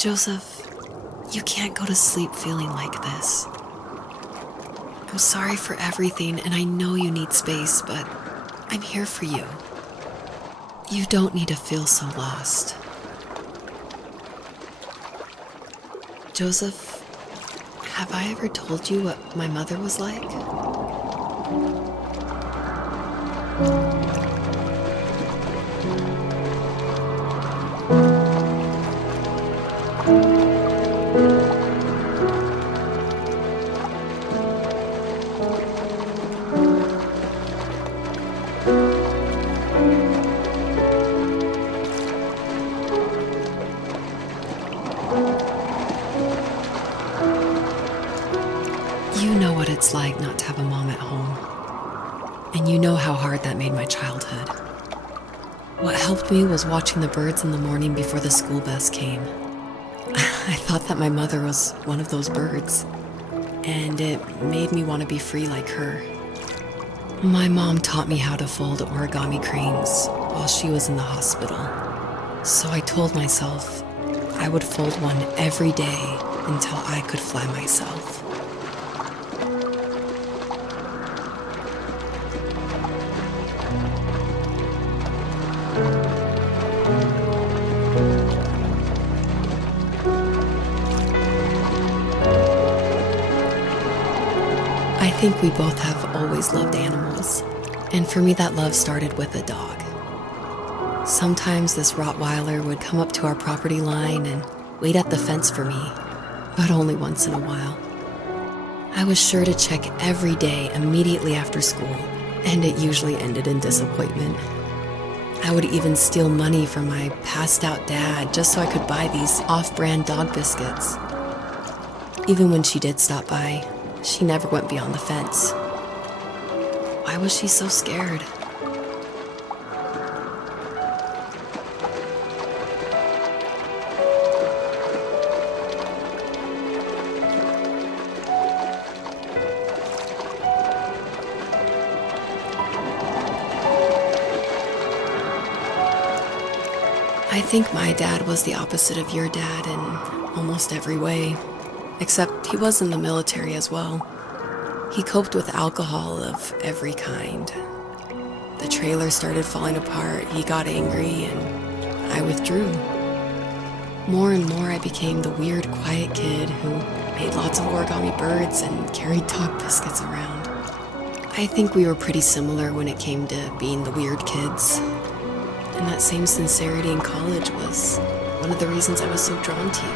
Joseph, you can't go to sleep feeling like this. I'm sorry for everything, and I know you need space, but I'm here for you. You don't need to feel so lost. Joseph, have I ever told you what my mother was like? You know what it's like not to have a mom at home. And you know how hard that made my childhood. What helped me was watching the birds in the morning before the school bus came. I thought that my mother was one of those birds, and it made me want to be free like her. My mom taught me how to fold origami cranes while she was in the hospital. So I told myself I would fold one every day until I could fly myself. I think we both have always loved animals, and for me that love started with a dog. Sometimes this Rottweiler would come up to our property line and wait at the fence for me, but only once in a while. I was sure to check every day immediately after school, and it usually ended in disappointment. I would even steal money from my passed-out dad just so I could buy these off-brand dog biscuits. Even when she did stop by, she never went beyond the fence. Why was she so scared? I think my dad was the opposite of your dad in almost every way, except he was in the military as well. He coped with alcohol of every kind. The trailer started falling apart, he got angry, and I withdrew. More and more I became the weird, quiet kid who made lots of origami birds and carried dog biscuits around. I think we were pretty similar when it came to being the weird kids. And that same sincerity in college was one of the reasons I was so drawn to you.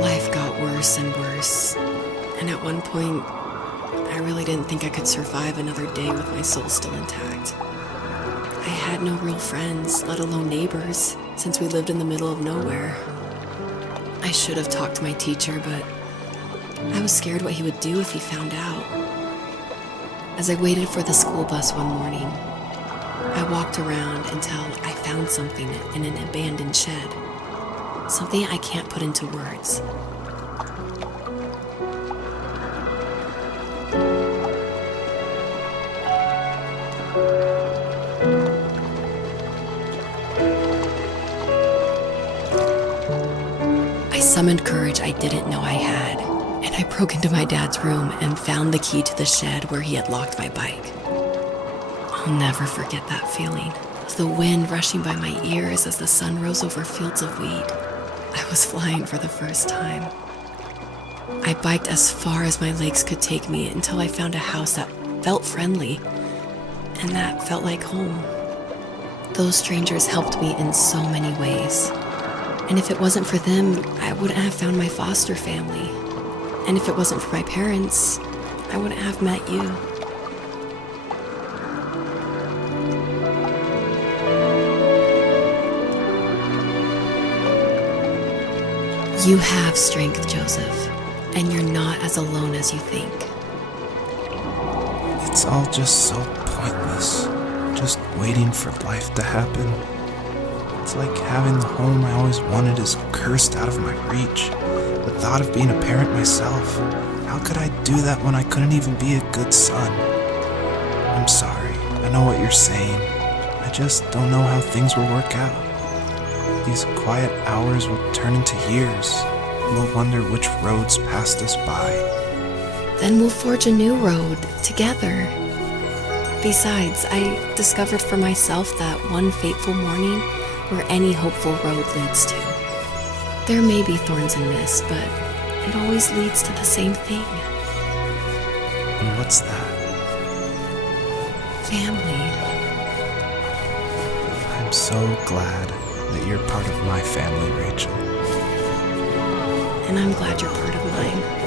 Life got worse and worse, and at one point, I really didn't think I could survive another day with my soul still intact. I had no real friends, let alone neighbors, since we lived in the middle of nowhere. I should have talked to my teacher, but I was scared what he would do if he found out. As I waited for the school bus one morning, I walked around until I found something in an abandoned shed. Something I can't put into words. I summoned courage I didn't know I had, and I broke into my dad's room and found the key to the shed where he had locked my bike. I'll never forget that feeling, of the wind rushing by my ears as the sun rose over fields of wheat. I was flying for the first time. I biked as far as my legs could take me until I found a house that felt friendly, and that felt like home. Those strangers helped me in so many ways. And if it wasn't for them, I wouldn't have found my foster family. And if it wasn't for my parents, I wouldn't have met you. You have strength, Joseph, and you're not as alone as you think. It's all just so pointless, just waiting for life to happen. It's like having the home I always wanted is cursed out of my reach. The thought of being a parent myself, how could I do that when I couldn't even be a good son? I'm sorry, I know what you're saying. I just don't know how things will work out. These quiet hours will turn into years. We'll wonder which roads passed us by. Then we'll forge a new road together. Besides, I discovered for myself that one fateful morning where any hopeful road leads to. There may be thorns and mist, but it always leads to the same thing. And what's that? Family. I'm so glad that you're part of my family, Rachel. And I'm glad you're part of mine.